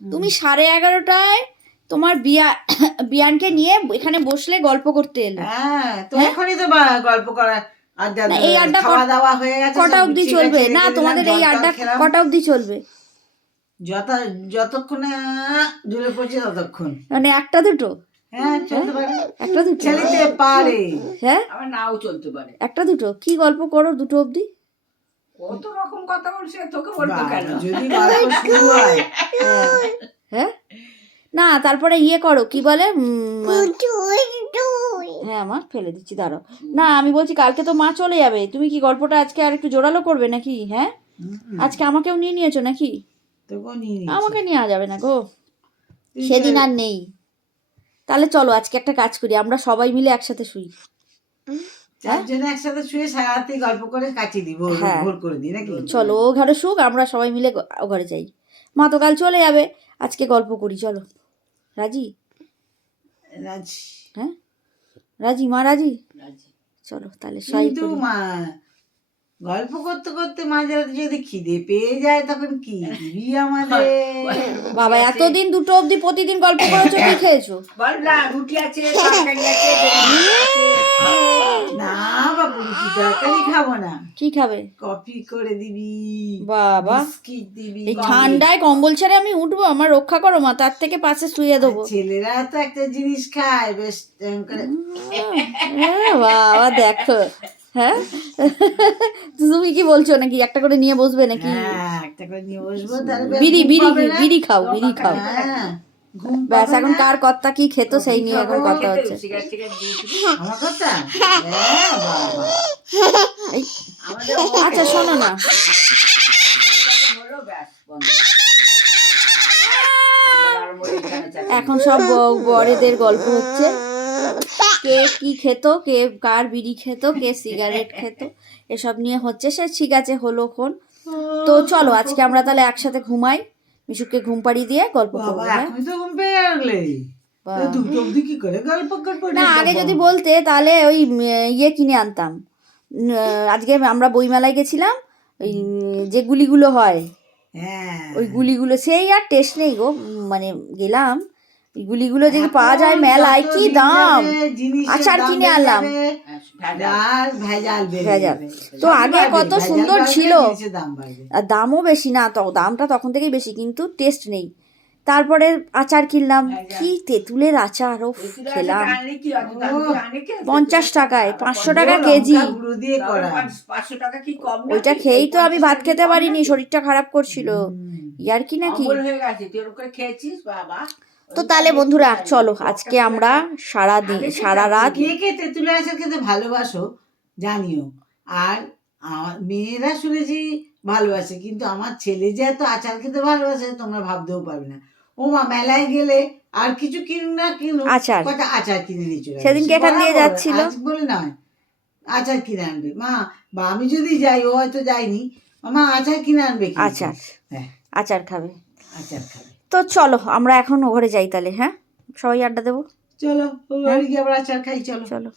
তুমি 11:30টায় তোমার বিয়ানকে নিয়ে এখানে বসলে গল্প করতে এলে। হ্যাঁ, তো এখনই তো গল্প করা আড্ডা, এই আড্ডা খাওয়া দাওয়া হয়ে গেছে, কটা অবধি চলবে? না, তোমাদের এই আড্ডা কটা অবধি চলবে? যতক্ষণে ঝুলে পড়ছে ততক্ষণ। মানে একটা দুটো? হ্যাঁ, চলতে পারে, একটা দুটো চলতে পারে। হ্যাঁ, আবার নাও চলতে পারে। একটা দুটো কি গল্প করো দুটো অবধি? কত রকম কথা বলছে, তোকে বলবো কেন? যদি গল্প শুরু হয়। হ্যাঁ, না তারপরে ইয়ে করো, কি বলে, হ্যাঁ মা ফেলে দিচ্ছি, দাঁড়াও। না আমি বলছি কালকে তো মা চলে যাবে, তুমি কি গল্পটা আজকে আর একটু জোরালো করবে নাকি? হ্যাঁ, আজকে আমাকেও নিয়ে নিয়েছো নাকি? আমাকে নেওয়া যাবে না গো, সেদিন আর নেই। তাহলে চলো আজকে একটা কাজ করি, আমরা সবাই মিলে একসাথে শুই। চারজন একসাথে শুয়ে সারা রাতে গল্প করে কাটিয়ে দিব, ভোর করে দিই নাকি? চলো ও ঘরে শুক, আমরা সবাই মিলে ও ঘরে যাই। মা তো কাল চলে যাবে, আজকে গল্প করি, চলো। রাজি? হ্যাঁ রাজি, মা রাজি? চলো তাহলে সাই কিন্তু করি। মা গল্প করতে করতে মাঝে রাতে যদি খিদে পেয়ে যায় তখন কি দিবি আমাদের? বাবা এতদিন দুটো অবধি প্রতিদিন গল্প করেছো, কি খেয়েছো? বললা রুটি আছে, তরকারি আছে। না বাবু, রুটি তরকারি খাবো না। কি খাবে? কফি করে দিবি, বাবা বিস্কিট দিবি। এই ঠান্ডায় কম্বল ছেড়ে আমি উঠবো? আমার রক্ষা করো মা, তার থেকে পাশে শুয়ে দেবো। ছেলেরা তো একটা জিনিস খায় বেশ করে। বাবা দেখো, হ্যাঁ তুমি কি বলছো নাকি একটা করে নিয়ে বসবে নাকি? হ্যাঁ, একটা করে নিয়ে বসবো, তাহলে বিড়ি বিড়ি বিড়ি খাও, বিড়ি খাও। হ্যাঁ, ব্যাস, এখন কার কর্তা কি খেত সেই নিয়ে এখন কথা হচ্ছে। আমার কথা? বাবা, আচ্ছা শোনো না, এখন সব বড়দের গল্প হচ্ছে, কে কি খেত, কে কার বিড়ি খেত, কে সিগারেট খেত, এসব নিয়ে হচ্ছে। সে ঠিক আছে, হলো খন। তো চলো আজকে আমরা তাহলে একসাথে ঘুমাই, মিশুকে ঘুম পাড়িয়ে দিয়ে গল্প করবো। হ্যাঁ, না আগে যদি বলতে তাহলে ওই ইয়ে কিনে আনতাম। আজকে আমরা বইমেলায় গেছিলাম, ওই যে গুলিগুলো হয়, ওই গুলিগুলো, সেই আর টেস্ট নেই গো, মানে গেলাম ওই গুলিগুলো যদি পাওয়া যায় মেলায়, কি দাম। আচার কিনে আনলাম, ভেজাল। তো আগে কত সুন্দর ছিল, আর দামও বেশি না, তো দামটা তখন থেকেই বেশি, কিন্তু টেস্ট নেই। তারপরে আচার কিনলাম, কি তেঁতুলের আচার, ও খেলাম 50 টাকায়, 500 টাকা কেজি। ওইটা খেয়েই তো আমি ভাত খেতে পারিনি, শরীরটা খারাপ করছিল। ইয়ার কি নাকি? তো তাহলে বন্ধুরা চলো আজকে আমরা সারা রাত কে কে তেঁতুলের আচার খেতে ভালোবাসো জানিও। আর মেয়েরা শুনেছি ভালোবাসে, কিন্তু আমার ছেলে যে এত আচার খেতে ভালোবাসে তোমরা ভাবতেও পারবে না। ও মা মেলায় গেলে আর কিছু কিনুন না কিনুন, আচার কিনে নিয়ে চলে আসে। সেদিনকে এখান দিয়ে যাচ্ছিল বলে নয়, আচার কিনে আনবে মা, বা আমি যদি যাই, ও হয়তো যায়নি, মা আচার কিনে আনবে। আচার, হ্যাঁ আচার খাবে, আচার খাবে। তো চলো আমরা এখন ঘরে যাই তাহলে। হ্যাঁ, সবাই আড্ডা দেবো, চলো আবার আচার খাই, চলো।